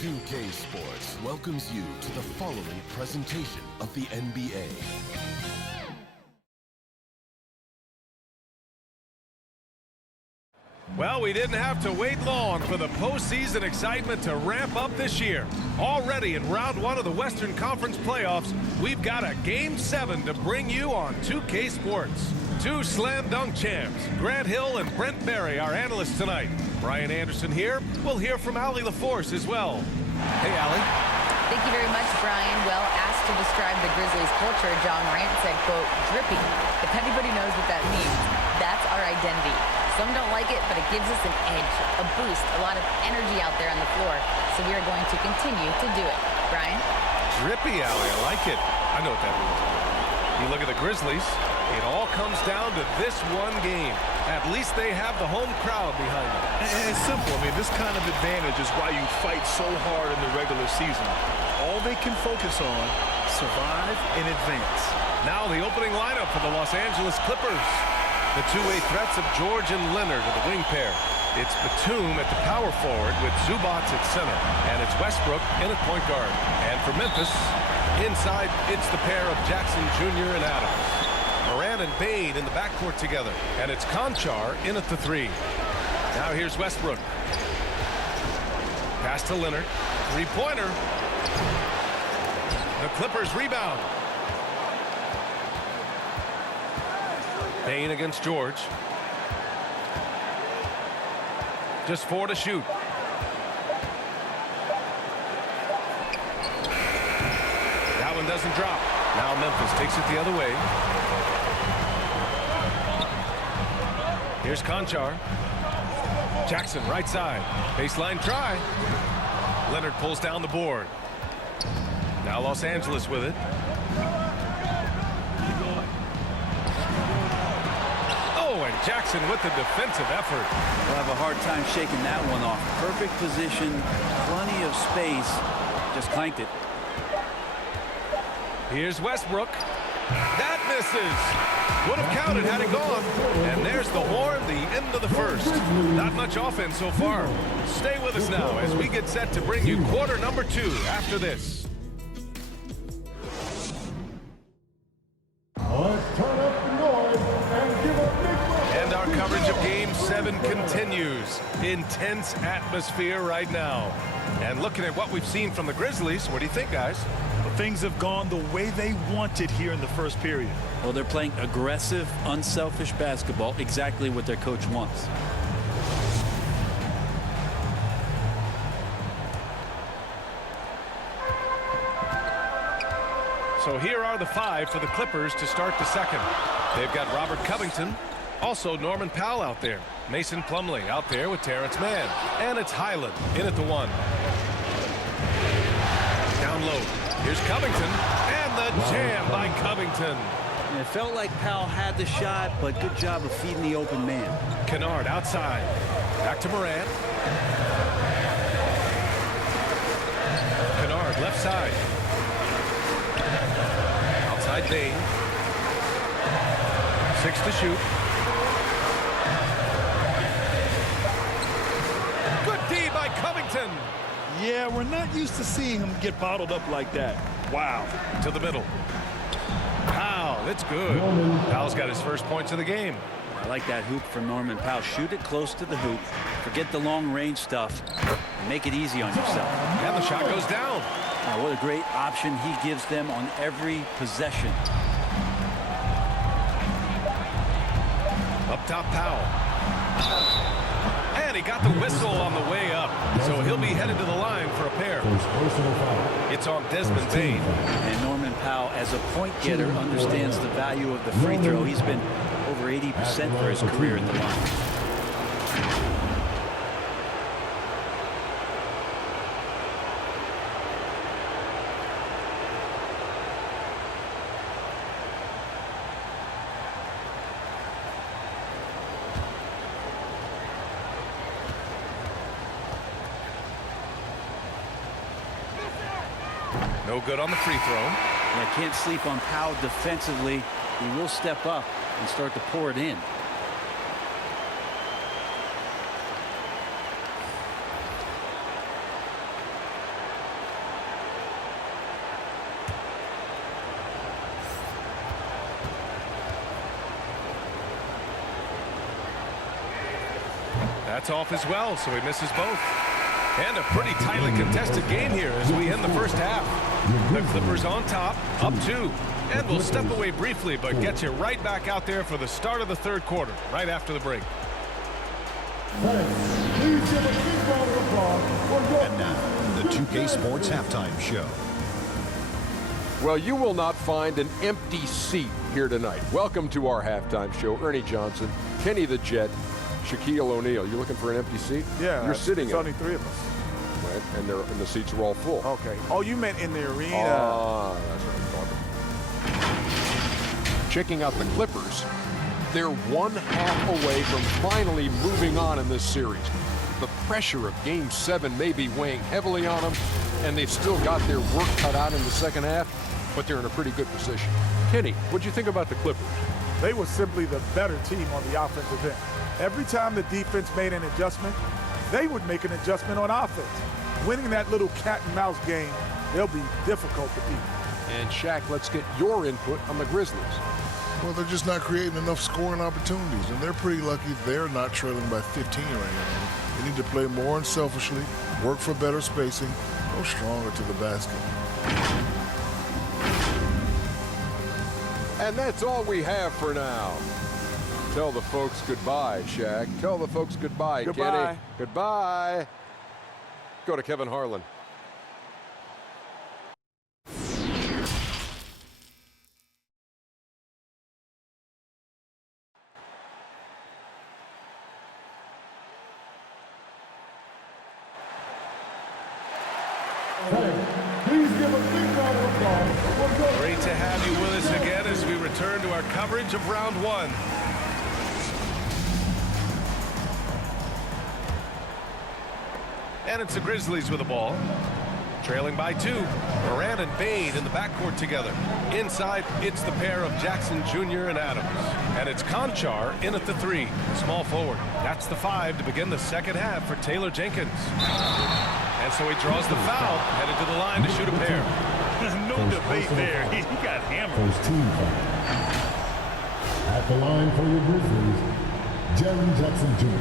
2K Sports welcomes you to the following presentation of the NBA. Well, we didn't have to wait long for the postseason excitement to ramp up this year. Already in round one of the Western Conference playoffs, we've got a Game 7 to bring you on 2K Sports. Two slam dunk champs, Grant Hill and Brent Barry, our analysts tonight. Brian Anderson here. We'll hear from Allie LaForce as well. Hey, Allie. Thank you very much, Brian. Well, asked to describe the Grizzlies' culture, John Morant said, quote, drippy. If anybody knows what that means, that's our identity. Some don't like it, but it gives us an edge, a boost, a lot of energy out there on the floor. So we are going to continue to do it. Brian? Drippy, Allie. I like it. I know what that means. You look at the Grizzlies, it all comes down to this one game. At least they have the home crowd behind them. And it's simple. I mean, this kind of advantage is why you fight so hard in the regular season. All they can focus on, survive and advance. Now the opening lineup for the Los Angeles Clippers. The two-way threats of George and Leonard are the wing pair. It's Batum at the power forward with Zubac at center. And it's Westbrook in at point guard. And for Memphis, inside, it's the pair of Jackson Jr. and Adams. Morant and Bane in the backcourt together. And it's Conchar in at the three. Now here's Westbrook. Pass to Leonard. Three-pointer. The Clippers rebound. Bane against George. Just 4 to shoot. That one doesn't drop. Now Memphis takes it the other way. Here's Conchar. Jackson right side. Baseline try. Leonard pulls down the board. Now Los Angeles with it. Oh, and Jackson with the defensive effort. We'll have a hard time shaking that one off. Perfect position, plenty of space. Just clanked it. Here's Westbrook. That misses. Would have counted had it gone. And there's the horn, the end of the first. Not much offense so far. Stay with us now as we get set to bring you quarter number 2 after this. And our coverage of Game 7 continues. Intense atmosphere right now. And looking at what we've seen from the Grizzlies, what do you think, guys? Well, things have gone the way they wanted here in the first period. Well, they're playing aggressive, unselfish basketball, exactly what their coach wants. So here are the 5 for the Clippers to start the second. They've got Robert Covington, also Norman Powell out there. Mason Plumlee out there with Terrence Mann. And it's Highland in at the 1. Down low. Here's Covington. And the jam by Covington. And it felt like Powell had the shot, but good job of feeding the open man. Kennard outside. Back to Morant. Kennard left side. Outside Bane. 6 to shoot. Good D by Covington. Yeah, we're not used to seeing him get bottled up like that. Wow. To the middle. Powell, it's good. Powell's got his first points of the game. I like that hoop from Norman Powell. Shoot it close to the hoop. Forget the long range stuff. And make it easy on yourself. And the shot goes down. Now, what a great option he gives them on every possession. Up top, Powell. And he got the whistle on the way up. So he'll be headed to the line for a pair. It's on Desmond Bane. And Norman Powell, as a point getter, understands the value of the free throw. He's been over 80% for his career at the line. No good on the free throw. Yeah, can't sleep on Powell defensively. He will step up and start to pour it in. That's off as well, so he misses both. And a pretty tightly contested game here as we end the first half. The Clippers on top, up 2. And we'll step away briefly, but get you right back out there for the start of the third quarter, right after the break. And now, the 2K Sports Halftime Show. Well, you will not find an empty seat here tonight. Welcome to our halftime show. Ernie Johnson, Kenny the Jet, Shaquille O'Neal. You looking for an empty seat? Yeah, you're sitting in. There's only 3 of us. Right, and the seats are all full. Okay. Oh, you meant in the arena. That's what I'm talking. Checking out the Clippers. They're 1/2 away from finally moving on in this series. The pressure of Game 7 may be weighing heavily on them, and they've still got their work cut out in the second half, but they're in a pretty good position. Kenny, what'd you think about the Clippers? They were simply the better team on the offensive end. Every time the defense made an adjustment, they would make an adjustment on offense. Winning that little cat and mouse game, they'll be difficult to beat. And Shaq, let's get your input on the Grizzlies. Well, they're just not creating enough scoring opportunities, and they're pretty lucky they're not trailing by 15 right now. They need to play more unselfishly, work for better spacing, go stronger to the basket. And that's all we have for now. Tell the folks goodbye, Shaq. Tell the folks goodbye, Goodbye. Kenny. Goodbye. Go to Kevin Harlan. Please give a big round of applause. Great to have you with us again as we return to our coverage of round 1. And it's the Grizzlies with the ball. Trailing by 2. Morant and Bade in the backcourt together. Inside, it's the pair of Jackson Jr. and Adams. And it's Conchar in at the 3, small forward. That's the 5 to begin the second half for Taylor Jenkins. And so he draws the foul, headed to the line to shoot a pair. No debate there. He got hammered. First team foul. At the line for your Grizzlies, Jaren Jackson Jr.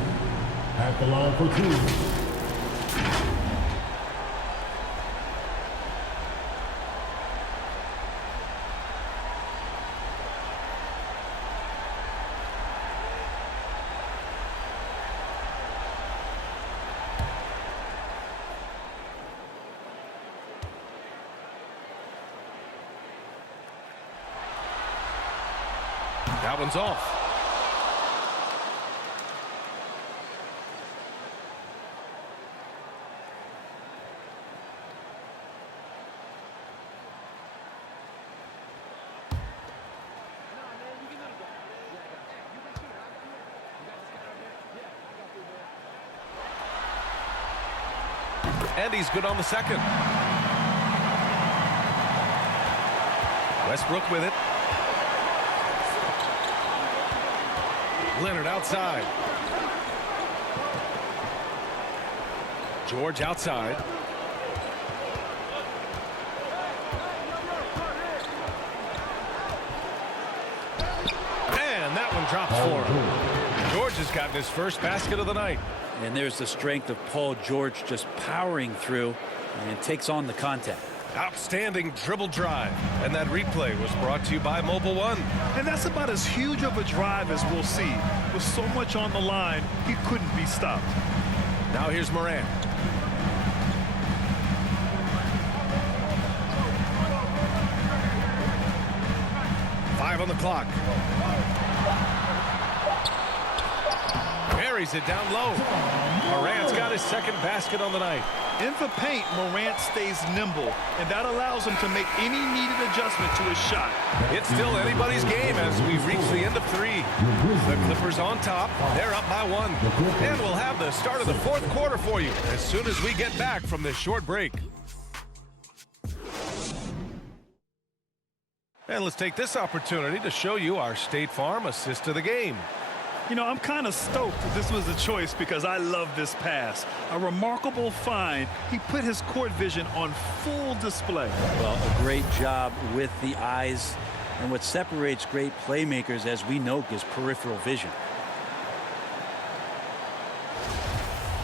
At the line for 2. That one's off. And he's good on the second. Westbrook with it. Leonard outside. George outside. And that one drops for him. George has gotten his first basket of the night. And there's the strength of Paul George just powering through and takes on the contact. Outstanding dribble drive. And that replay was brought to you by Mobile One. And that's about as huge of a drive as we'll see. With so much on the line, he couldn't be stopped. Now here's Morant. Five on the clock. Buries it down low. Morant's got his second basket on the night. In the paint, Morant stays nimble, and that allows him to make any needed adjustment to his shot. It's still anybody's game as we reach the end of 3. The Clippers on top. They're up by 1. And we'll have the start of the fourth quarter for you as soon as we get back from this short break. And let's take this opportunity to show you our State Farm assist of the game. You know, I'm kind of stoked that this was a choice because I love this pass. A remarkable find. He put his court vision on full display. Well, a great job with the eyes. And what separates great playmakers, as we know, is peripheral vision.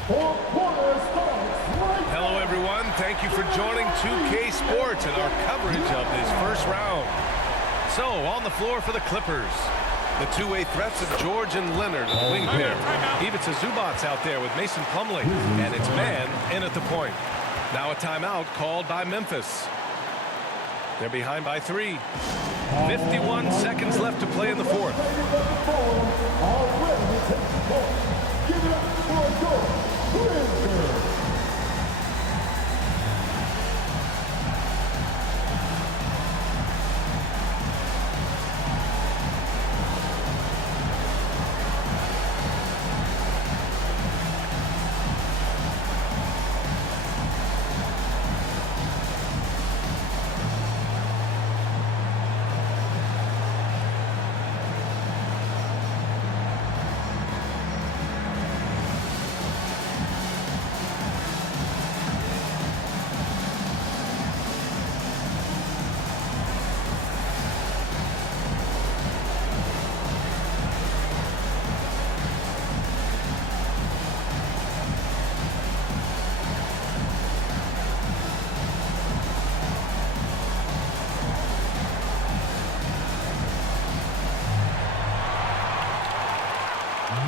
Hello, everyone. Thank you for joining 2K Sports and our coverage of this first round. So, on the floor for the Clippers, the two-way threats of George and Leonard, the wing pair. Ivica Zubac's out there with Mason Plumlee, and it's man in at the point. Now a timeout called by Memphis. They're behind by 3. 51 seconds left to play in the fourth.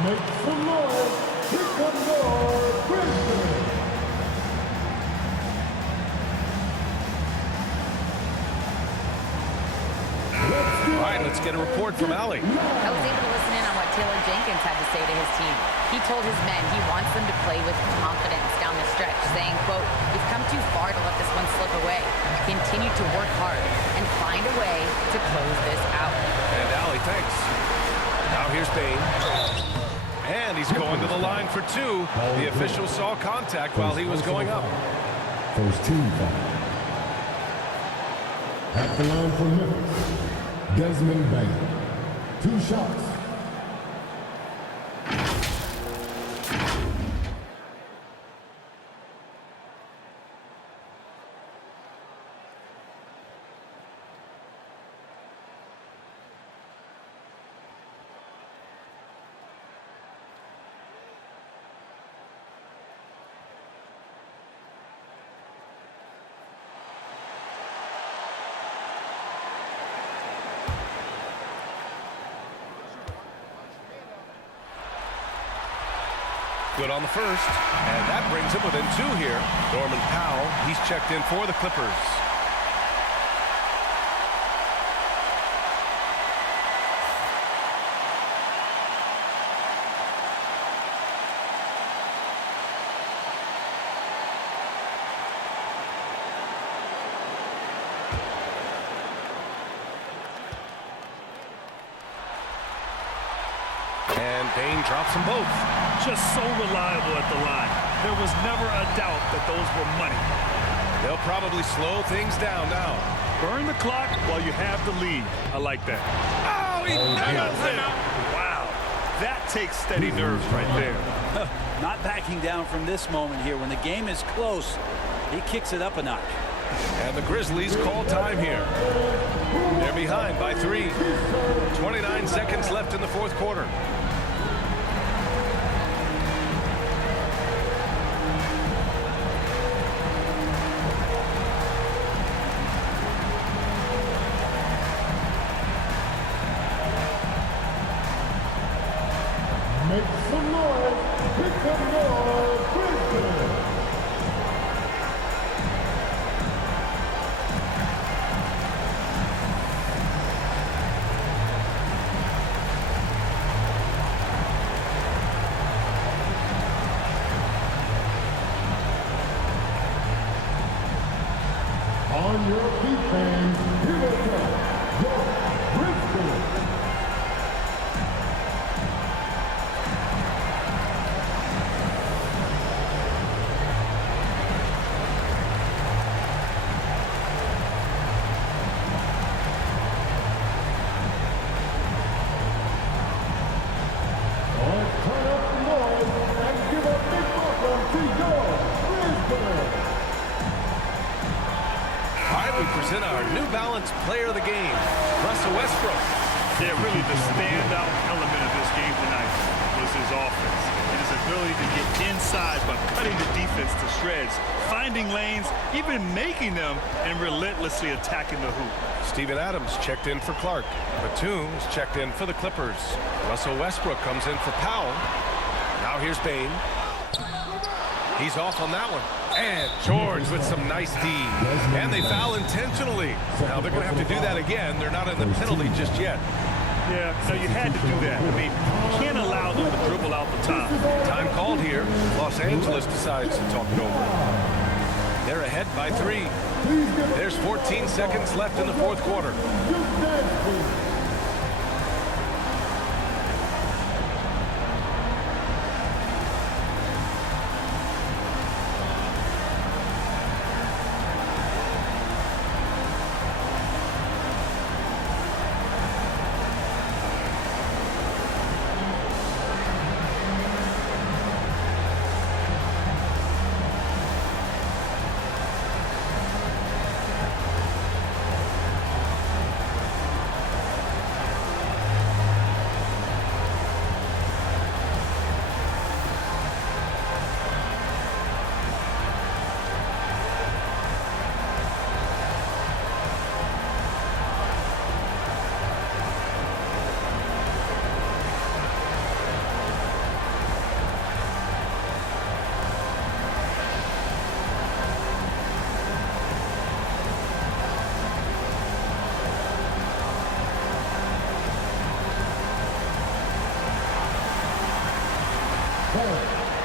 Make some noise. Here comes your Grizzlies. All right, let's get a report from Allie. I was able to listen in on what Taylor Jenkins had to say to his team. He told his men he wants them to play with confidence down the stretch, saying, quote, "We've come too far to let this one slip away. Continue to work hard and find a way to close this out." And Allie, thanks. Now here's Bain. And he's going to the line for 2. The official saw contact while he was going up. First team foul. At the line for Memphis, Desmond Bain. 2 shots. Good on the first, and that brings him within 2 here. Norman Powell, he's checked in for the Clippers. And Bain drops them both. Just so reliable at the line. There was never a doubt that those were money. They'll probably slow things down now. Burn the clock while you have the lead. I like that. Oh, he nails it! Wow, that takes steady nerves right there. Not backing down from this moment here. When the game is close, he kicks it up a notch. And the Grizzlies call time here. They're behind by 3. 29 seconds left in the fourth quarter. Make some noise. Here comes your Grizzlies. On your feet, fans, here they come, your Grizzlies. Let's turn up the noise and give a big welcome to your Grizzlies. All right, we present our New Balance Player of the Game, Russell Westbrook. Yeah, really the standout element of this game tonight was his offense and his ability to get inside inside but cutting the defense to shreds, finding lanes, even making them, and relentlessly attacking the hoop. Steven Adams checked in for Clark. Batum's checked in for the Clippers. Russell Westbrook comes in for Powell. Now here's Bane. He's off on that one. And George with some nice D. And they foul intentionally. Now they're going to have to do that again. They're not in the penalty just yet. Yeah, so you had to do that. I mean, you can't allow them to dribble out the top. Time called here. Los Angeles decides to talk it over. They're ahead by 3. There's 14 seconds left in the fourth quarter.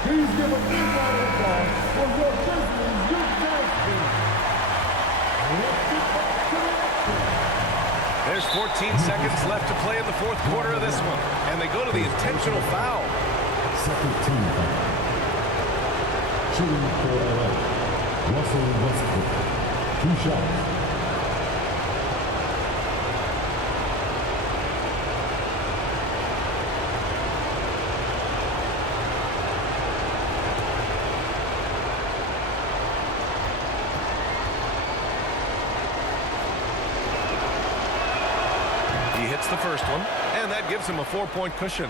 Please give a big round of applause for your Grizzlies youth dance team. Let's get back to the action. There's 14 seconds left to play in the fourth quarter of this one. And they go to the intentional foul. Second team foul. Shooting for LA. Russell Westbrook. 2 shots. The first one, and that gives him a 4-point cushion.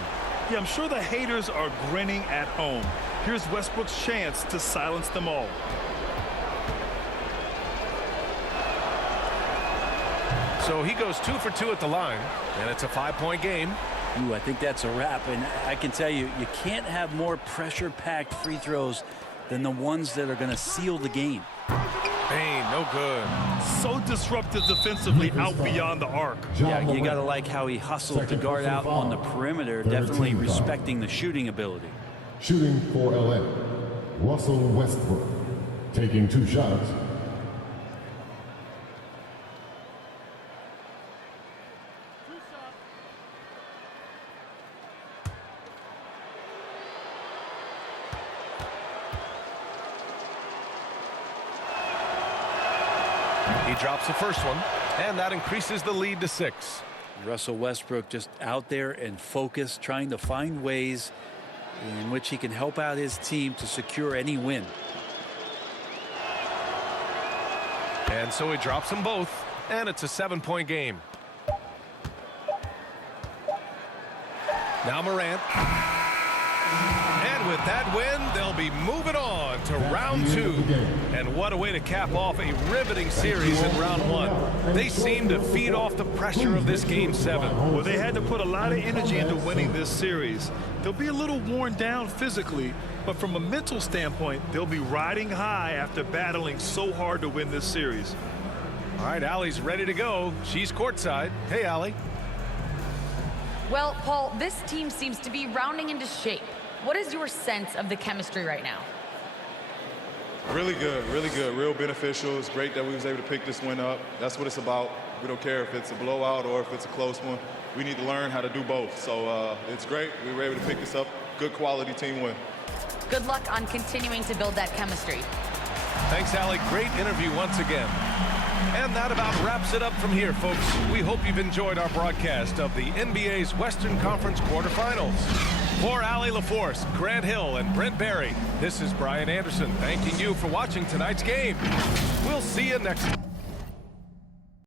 Yeah, I'm sure the haters are grinning at home. Here's Westbrook's chance to silence them all. So he goes 2 for 2 at the line, and it's a 5-point game. Ooh, I think that's a wrap, and I can tell you, you can't have more pressure-packed free throws than the ones that are going to seal the game. Bane, no good. So disruptive defensively out beyond the arc. Yeah, you got to like how he hustled to guard out on the perimeter, definitely respecting the shooting ability. Shooting for LA. Russell Westbrook. Taking 2 shots. He drops the first one, and that increases the lead to 6. Russell Westbrook just out there and focused, trying to find ways in which he can help out his team to secure any win. And so he drops them both, and it's a 7-point game. Now Morant. And with that win, they'll be moving on to round 2. And what a way to cap off a riveting series in round 1. They seem to feed off the pressure of this game 7. Well, they had to put a lot of energy into winning this series. They'll be a little worn down physically, but from a mental standpoint, they'll be riding high after battling so hard to win this series. All right, Allie's ready to go. She's courtside. Hey, Allie. Well, Paul, this team seems to be rounding into shape. What is your sense of the chemistry right now? Really good, real beneficial. It's great that we was able to pick this win up. That's what it's about. We don't care if it's a blowout or if it's a close one. We need to learn how to do both. So it's great. We were able to pick this up. Good quality team win. Good luck on continuing to build that chemistry. Thanks, Allie. Great interview once again. And that about wraps it up from here, folks. We hope you've enjoyed our broadcast of the NBA's Western Conference quarterfinals. For Allie LaForce, Grant Hill, and Brent Barry, this is Brian Anderson thanking you for watching tonight's game. We'll see you next time.